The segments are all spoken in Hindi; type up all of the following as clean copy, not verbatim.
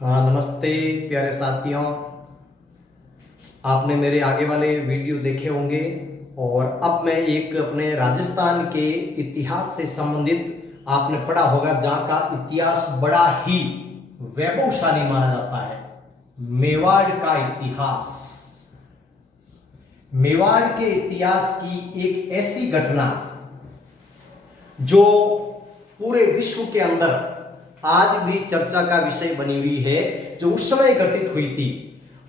हाँ, नमस्ते प्यारे साथियों। आपने मेरे आगे वाले वीडियो देखे होंगे और अब मैं एक अपने राजस्थान के इतिहास से संबंधित आपने पढ़ा होगा, जहाँ का इतिहास बड़ा ही वैभवशाली माना जाता है। मेवाड़ का इतिहास। मेवाड़ के इतिहास की एक ऐसी घटना जो पूरे विश्व के अंदर आज भी चर्चा का विषय बनी हुई है, जो उस समय घटित हुई थी।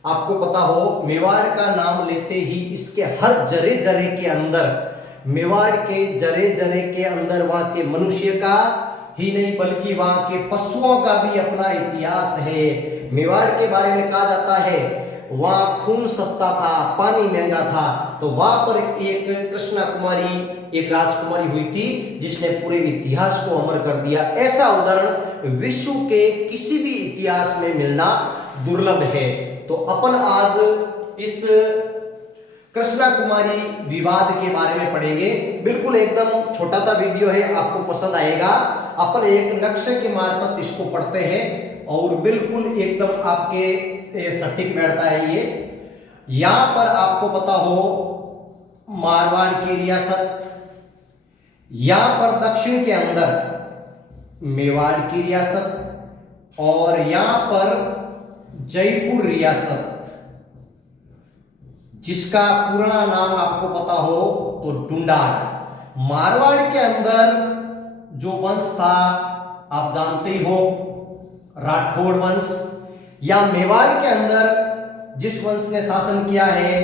आपको पता हो, मेवाड़ का नाम लेते ही इसके हर जरे जरे के अंदर, मेवाड़ के जरे जरे के अंदर वहां के मनुष्य का ही नहीं बल्कि वहां के पशुओं का भी अपना इतिहास है। मेवाड़ के बारे में कहा जाता है वहां खून सस्ता था, पानी महंगा था। तो वहां पर एक कृष्णा कुमारी, एक राजकुमारी हुई थी जिसने पूरे इतिहास को अमर कर दिया। ऐसा उदाहरण विश्व के किसी भी इतिहास में मिलना दुर्लभ है। तो अपन आज इस कृष्णा कुमारी विवाद के बारे में पढ़ेंगे। बिल्कुल एकदम छोटा सा वीडियो है, आपको पसंद आएगा। अपन एक नक्शे के मार्फत इसको पढ़ते हैं और बिल्कुल एकदम आपके सटीक बैठता है ये। यहां पर आपको पता हो, मारवाड़ की रियासत, यहां पर दक्षिण के अंदर मेवाड़ की रियासत और यहां पर जयपुर रियासत, जिसका पूरा नाम आपको पता हो तो ढूंढाड़। मारवाड़ के अंदर जो वंश था आप जानते ही हो, राठौड़ वंश। या मेवाड़ के अंदर जिस वंश ने शासन किया है,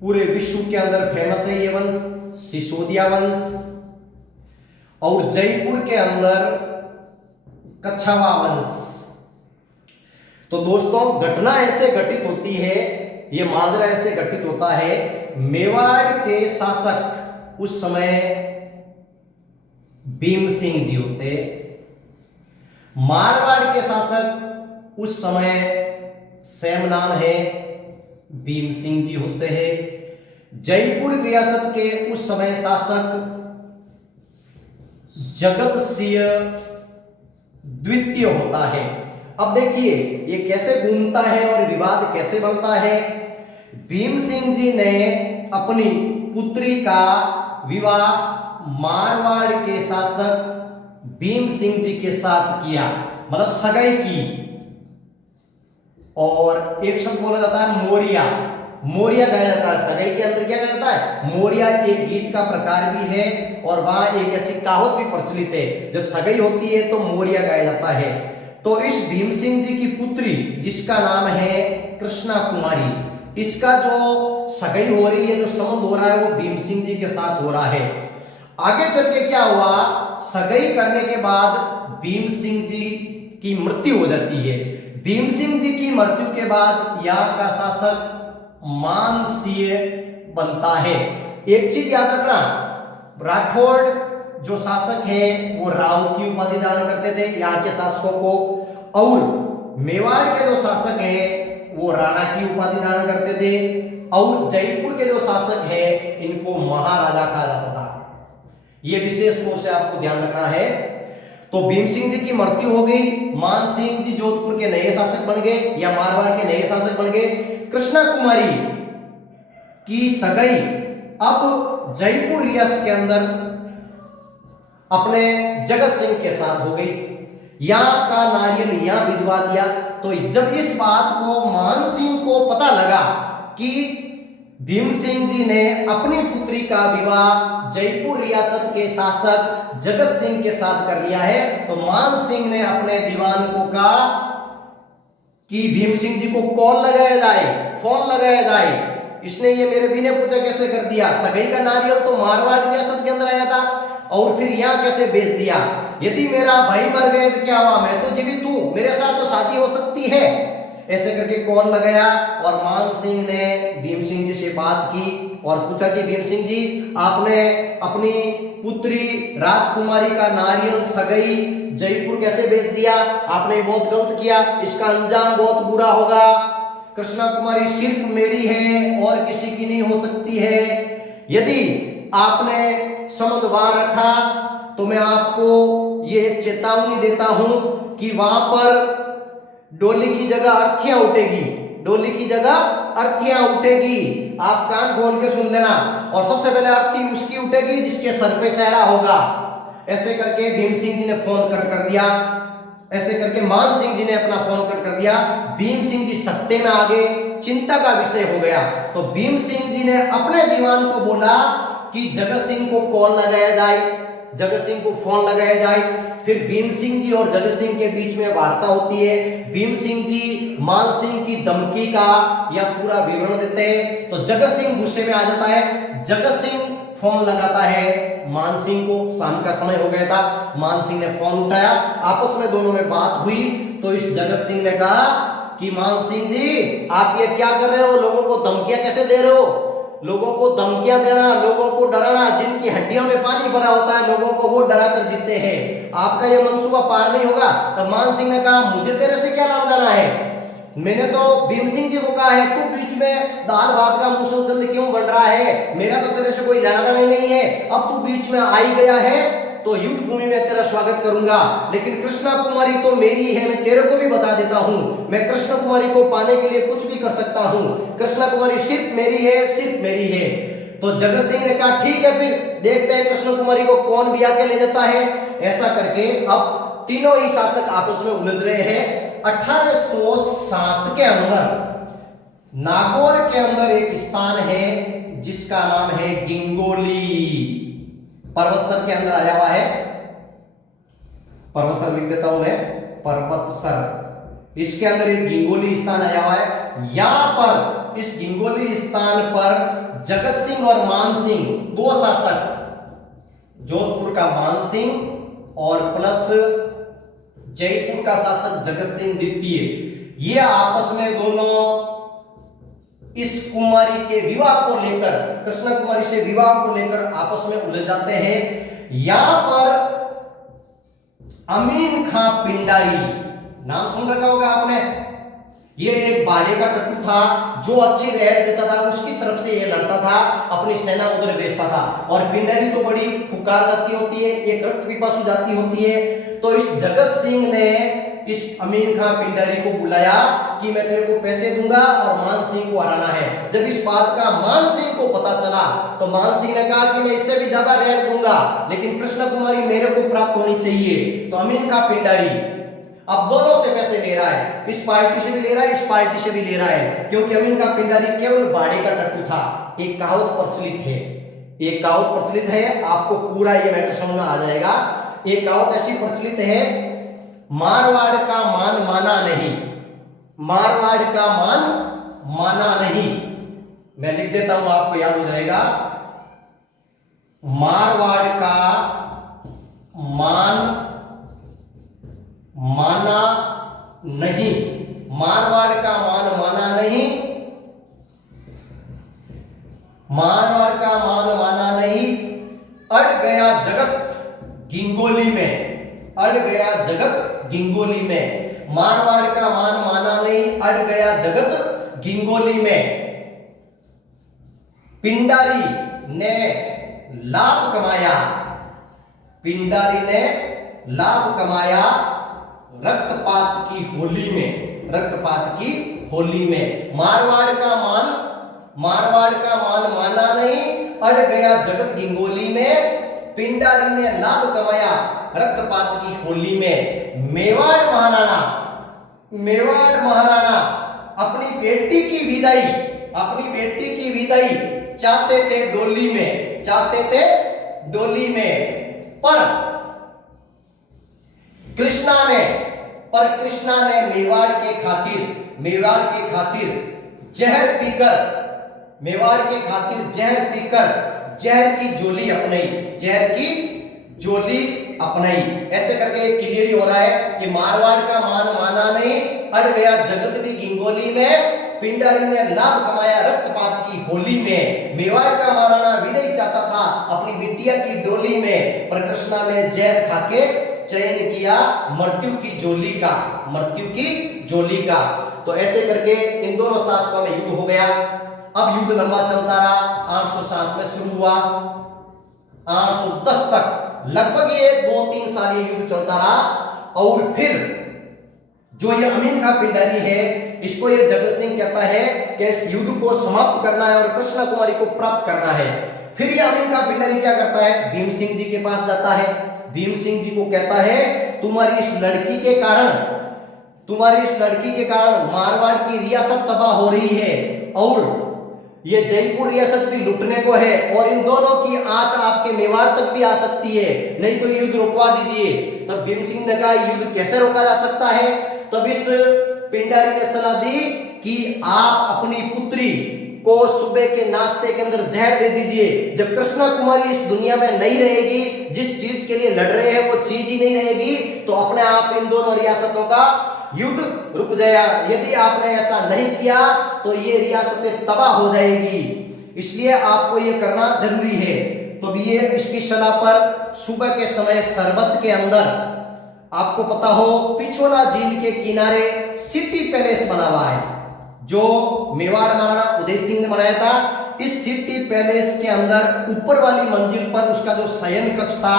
पूरे विश्व के अंदर फेमस है ये वंश, सिसोदिया वंश। और जयपुर के अंदर कछावा वंश। तो दोस्तों, घटना ऐसे घटित होती है, ये माजरा ऐसे घटित होता है। मेवाड़ के शासक उस समय भीम सिंह जी होते, मारवाड़ के शासक उस समय सेम नाम है, भीम सिंह जी होते हैं। जयपुर रियासत के उस समय शासक जगत सिंह द्वितीय होता है। अब देखिए ये कैसे घूमता है और विवाद कैसे बनता है। भीम सिंह जी ने अपनी पुत्री का विवाह मारवाड़ के शासक भीम सिंह जी के साथ किया, मतलब सगाई की। और एक शब्द बोला जाता है मोरिया, मोरिया गाया जाता है सगाई के अंदर। क्या गाया जाता है? मोरिया एक गीत का प्रकार भी है और वहां एक ऐसी कहावत भी प्रचलित है, जब सगाई होती है तो मोरिया गाया जाता है। तो इस भीम सिंह जी की पुत्री, जिसका नाम है कृष्णा कुमारी, इसका जो सगाई हो रही है, जो संबंध हो रहा है, वो भीम सिंह जी के साथ हो रहा है। आगे चल के क्या हुआ, सगाई करने के बाद भीम सिंह जी की मृत्यु हो जाती है। भीम सिंह जी की मृत्यु के बाद यहाँ का शासक मानसिंह बनता है। एक चीज याद रखना, राठौड़ जो शासक है वो राव की उपाधि धारण करते थे यहाँ के शासकों को, और मेवाड़ के जो शासक है वो राणा की उपाधि धारण करते थे, और जयपुर के जो शासक है इनको महाराजा कहा जाता था। ये विशेष तौर से आपको ध्यान रखना है। तो भीम सिंह जी की मृत्यु हो गई, मान सिंह जी जोधपुर के नए शासक बन गए या मारवाड़ के नए शासक बन गए। कृष्णा कुमारी की सगाई अब जयपुर रियासत के अंदर अपने जगत सिंह के साथ हो गई। यहां का नारियल यहां भिजवा दिया। तो जब इस बात को मान सिंह को पता लगा कि भीम सिंह जी ने अपनी पुत्री का विवाह जयपुर रियासत के शासक जगत सिंह के साथ कर लिया है, तो मान सिंह ने अपने दीवान को कहा कि भीम सिंह जी को कॉल लगाया जाए, फोन लगाया जाए। इसने ये मेरे भी ने पूछा कैसे कर दिया, सगाई का नारियल तो मारवाड़ रियासत के अंदर आया था और फिर यहां कैसे बेच दिया? यदि मेरा भाई मर गए तो क्या हुआ, मैं तो जीवित हूं, मेरे साथ तो शादी हो सकती है। ऐसे करके कॉल लगाया और मान सिंह ने भीम सिंह जी से बात की और पूछा कि भीम सिंह जी, आपने अपनी पुत्री राजकुमारी का नारियल सगाई जयपुर कैसे बेच दिया? आपने बहुत गलत किया, इसका अंजाम बहुत बुरा होगा। कृष्णा कुमारी सिर्फ मेरी है और किसी की नहीं हो सकती है। यदि आपने संबंध वहां रखा तो मैं आपको ये चेतावनी देता हूं कि वहां पर डोली की जगह अर्थियां उठेगी, डोली की जगह अर्थियां उठेगी। आप कान खोल के सुन लेना। और सबसे पहले अर्थी उसकी उठेगी जिसके सर पे सहरा होगा। ऐसे करके भीम सिंह जी ने फोन कट कर दिया। ऐसे करके मान सिंह जी ने अपना फोन कट कर दिया। भीम सिंह जी सत्ते में आ गए, चिंता का विषय हो गया। तो भीम सिंह जी ने अपने दीवान को बोला कि जगत सिंह को कॉल लगाया जाए, जगत सिंह को फोन लगाया जाए। फिर भीम सिंह जी और जगत सिंह के बीच में वार्ता होती है। भीम सिंह जी मान सिंह की धमकी का या पूरा विवरण देते हैं। तो जगत सिंह गुस्से में आ जाता है। जगत सिंह फोन लगाता है मान सिंह को। शाम का समय हो गया था। मान सिंह ने फोन उठाया, आपस में दोनों में बात हुई। तो इस जगत सिंह ने कहा कि मान सिंह जी आप ये क्या कर रहे हो, लोगों को धमकियां कैसे दे रहे हो? लोगों को धमकियां देना, लोगों को डराना, जिनकी हड्डियों में पानी भरा होता है लोगों को वो डरा कर जीते हैं, आपका ये मंसूबा पार नहीं होगा। तब मान सिंह ने कहा मुझे तेरे से क्या लड़ देना है, मैंने तो भीम सिंह जी को कहा है तू बीच में दाल भात का मुसलसल क्यों बन रहा है, मेरा तो तेरे से कोई लेना देना ही नहीं है। अब तू बीच में आई गया है तो युद्ध भूमि में तेरा स्वागत करूंगा, लेकिन कृष्णा कुमारी तो मेरी है। मैं तेरे को भी बता देता हूं, मैं कृष्णा कुमारी को पाने के लिए कुछ भी कर सकता हूं। कृष्णा कुमारी सिर्फ मेरी है, सिर्फ मेरी है। तो जगत सिंह ने कहा ठीक है, फिर देखते हैं कृष्णा कुमारी को कौन भी आके ले जाता है। ऐसा करके अब तीनों ही शासक आपस में उलझ रहे हैं। 1807 के अंदर नागौर के अंदर एक स्थान है जिसका नाम है गिंगोली। पर्वतसर के अंदर आया हुआ है, पर्वतसर लिख देता हूं मैं, पर्वतसर। इसके अंदर एक गिंगोली स्थान आया हुआ है। यहां पर इस गिंगोली स्थान पर जगत सिंह और मान सिंह दो शासक, जोधपुर का मान सिंह और प्लस जयपुर का शासक जगत सिंह द्वितीय, ये आपस में दोनों इस कुमारी के विवाह को लेकर, कृष्णा कुमारी से विवाह को लेकर आपस में उलझ जाते हैं। यहां पर अमीन खां पिंडारी नाम सुन रखा होगा आपने। ये एक बाड़े का टट्टू था जो अच्छी रेड देता था, उसकी तरफ से ये लड़ता था, अपनी सेना उधर भेजता था। और पिंडारी तो बड़ी फुकार जाती होती है, एक रक्त पिपासु जाती होती है। तो इस जगत सिंह ने इस अमीन खां पिंडारी को बुलाया कि मैं तेरे को पैसे दूंगा और मान सिंह को हराना है। जब इस बात का मान सिंह को पता चला तो मान सिंह ने कहा कि मैं इससे भी ज्यादा रेड दूंगा, लेकिन कृष्णा कुमारी मेरे को प्राप्त होनी चाहिए। तो अमीन खां पिंडारी अब दोनों से पैसे ले रहा है, इस पार्टी से भी ले रहा है, इस पार्टी से भी ले रहा है, क्योंकि अमीन खां पिंडारी केवल बाड़े का टट्टू था। एक कहावत प्रचलित है, एक कहावत प्रचलित है, आपको पूरा ये मैटर समझ में आ जाएगा। एक कहावत ऐसी प्रचलित है, मारवाड़ का मान माना नहीं, मारवाड़ का मान माना नहीं। मैं लिख देता हूं, आपको याद हो जाएगा। मारवाड़ का मान माना नहीं, मारवाड़ का मान माना नहीं, मारवाड़ का मान माना नहीं। अड़ गया जगत गिंगोली में, अड़ गया जगत गिंगोली में। मारवाड़ का मान माना नहीं, अड़ गया जगत गिंगोली में। पिंडारी ने लाभ कमाया, पिंडारी ने लाभ कमाया रक्तपात की होली में, रक्तपात की होली में। मारवाड़ का मान माना नहीं, अड़ गया जगत गिंगोली में। पिंडारी ने लाभ कमाया रक्तपात की होली में। मेवाड़ महाराणा अपनी बेटी की विदाई, अपनी बेटी की विदाई चाहते थे डोली में, चाहते थे डोली में। पर कृष्णा ने मेवाड़ के खातिर जहर पीकर, मेवाड़ के खातिर जहर पीकर जहर की जोली अपनाई, जहर की जोली अपनाई। ऐसे करके क्लियर हो रहा है कि मारवाड़ का मान माना नहीं, अड़ गया जगत की गिंगोली में। पिंडारी ने लाभ कमाया रक्तपात की होली में। मेवाड़ का महाराणा विदाई चाहता था अपनी बिटिया की डोली में, पर कृष्णा ने जहर खाके चयन किया मृत्यु की जोली का, मृत्यु की जोली का। तो ऐसे करके इन दोनों शासकों में युद्ध हो गया। अब युद्ध लंबा चलता रहा, 807 में शुरू हुआ, 810 तक लगभग ये 2-3 साल ये युद्ध चलता रहा। और फिर जो ये अमीन खां पिंडारी है, इसको ये जगत सिंह कहता है कि इस युद्ध को समाप्त करना है और कृष्णा कुमारी को प्राप्त करना है। फिर ये अमीन खां पिंडारी क्या करता है, भीम सिंह जी के पास जाता है, भीम सिंह जी को कहता है तुम्हारी इस लड़की के कारण मारवाड़ की रियासत तबाह हो रही है और ये जयपुर रियासत भी लुटने को है और इन दोनों की आंच आपके मेवाड़ तक भी आ सकती है, नहीं तो युद्ध रुकवा दीजिए। तब भीम सिंह ने कहा युद्ध कैसे रोका जा सकता है? तब इस पिंडारी ने सलाह दी कि आप अपनी पुत्री को सुबह के नाश्ते के अंदर जहर दे दीजिए। जब कृष्णा कुमारी इस दुनिया में नहीं रहेगी, जिस चीज के लिए लड़ रहे हैं वो चीज ही नहीं रहेगी, तो अपने आप इन दोनों रियासतों का युद्ध रुक जाएगा। यदि आपने ऐसा नहीं किया तो ये रियासतें तबाह हो जाएगी, इसलिए आपको ये करना जरूरी है। तो ये इसकी सलाह पर सुबह के समय सरबत के अंदर, आपको पता हो पिछोला झील के किनारे सिटी पैलेस बना हुआ है, जो मेवाड़ महाराणा उदय सिंह ने बनाया था। इस सिटी पैलेस के अंदर ऊपर वाली मंजिल पर उसका जो शयन कक्ष था,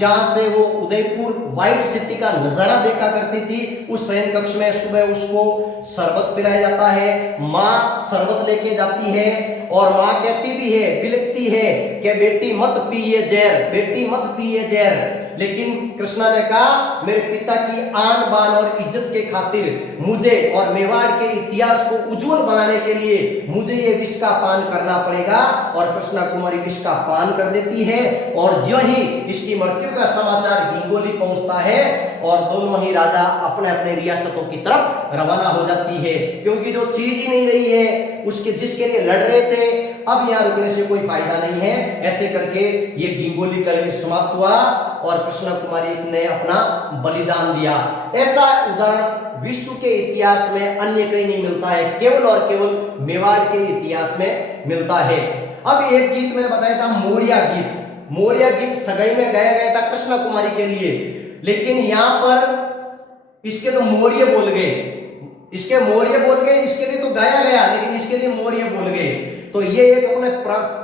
जहां से वो उदयपुर व्हाइट सिटी का नजारा देखा करती थी, उस शयन कक्ष में सुबह उसको शरबत पिलाया जाता है। माँ शरबत लेके जाती है और माँ कहती भी है, बिलकती है कि बेटी मत पिए जहर, बेटी मत पिए जहर। लेकिन कृष्णा ने कहा मेरे पिता की आन बान और इज्जत के खातिर मुझे और मेवाड़ के इतिहास को उज्जवल बनाने के लिए मुझे ये विष का पान करना पड़ेगा। और कृष्णा कुमारी विष का पान कर देती है और जो ही इसकी मृत्यु का समाचार गिंगोली पहुंचता है और दोनों ही राजा अपने अपने रियासतों की तरफ रवाना हो जाती है, क्योंकि जो चीज ही नहीं रही है उसके जिसके लिए लड़ रहे थे, अब यहाँ रुकने से कोई फायदा नहीं है। ऐसे करके ये गिंगोली का युद्ध समाप्त हुआ और कृष्णा कुमारी ने अपना बलिदान दिया। ऐसा उदाहरण विश्व के इतिहास में अन्य कहीं नहीं मिलता है, केवल और केवल मेवाड़ के इतिहास में मिलता है। अब एक गीत मैंने बताया था मोरिया गीत, मोरिया गीत सगाई में गाया गया था कृष्णा कुमारी के लिए, लेकिन यहां पर इसके तो मोरिये बोल गए, इसके मोरिये बोल गए, इसके लिए तो गाया गया लेकिन इसके लिए मोरिये बोल गए। तो ये एक अपने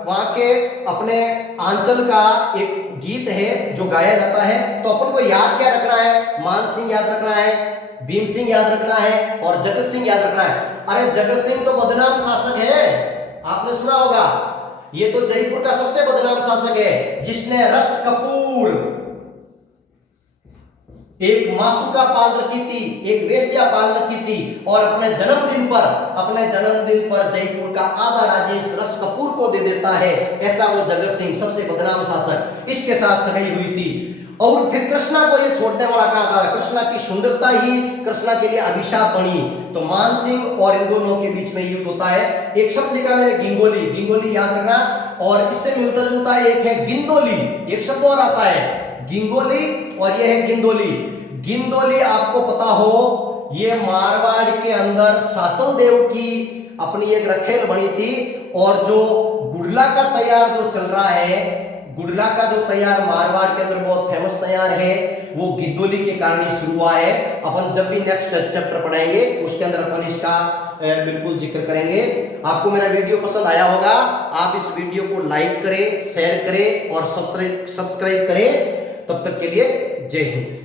वहां के अपने आंचल का एक गीत है जो गाया जाता है। तो अपन को याद क्या रखना है? मान सिंह याद रखना है, भीम सिंह याद रखना है और जगत सिंह याद रखना है। अरे जगत सिंह तो बदनाम शासक है, आपने सुना होगा, ये तो जयपुर का सबसे बदनाम शासक है, जिसने रस कपूर एक मासूका पाल रखी थी, एक वेश्या पाल रखी थी और अपने जन्मदिन पर जयपुर का आधा राज्य इस रस कपूर को दे देता है। ऐसा वो जगत सिंह सबसे बदनाम शासक, इसके साथ सगाई हुई थी। और फिर कृष्णा को ये छोड़ने वाला कहा था, कृष्णा की सुंदरता ही कृष्णा के लिए अभिशाप बनी। तो मान सिंह और इन दोनों के बीच में युद्ध होता है। एक शब्द लिखा मैंने गिंगोली, गिंगोली याद रखना, और इससे मिलता जुलता एक है गिंदोली, एक शब्द और आता है गिंगोली और यह है गिंदोली। गिंदोली आपको पता हो ये मारवाड़ के अंदर सातल देव की अपनी एक रखेल बनी थी, और जो गुडला का तैयार जो चल रहा है, गुडला का जो तैयार मारवाड़ के अंदर बहुत फेमस तैयार है, वो गिंदोली के कारण ही शुरू हुआ है। अपन जब भी नेक्स्ट चैप्टर पढ़ाएंगे उसके अंदर अपन इसका बिल्कुल जिक्र करेंगे। आपको मेरा वीडियो पसंद आया होगा, आप इस वीडियो को लाइक करें, शेयर करें और सब्सक्राइब करें। तब तक के लिए जय हिंद।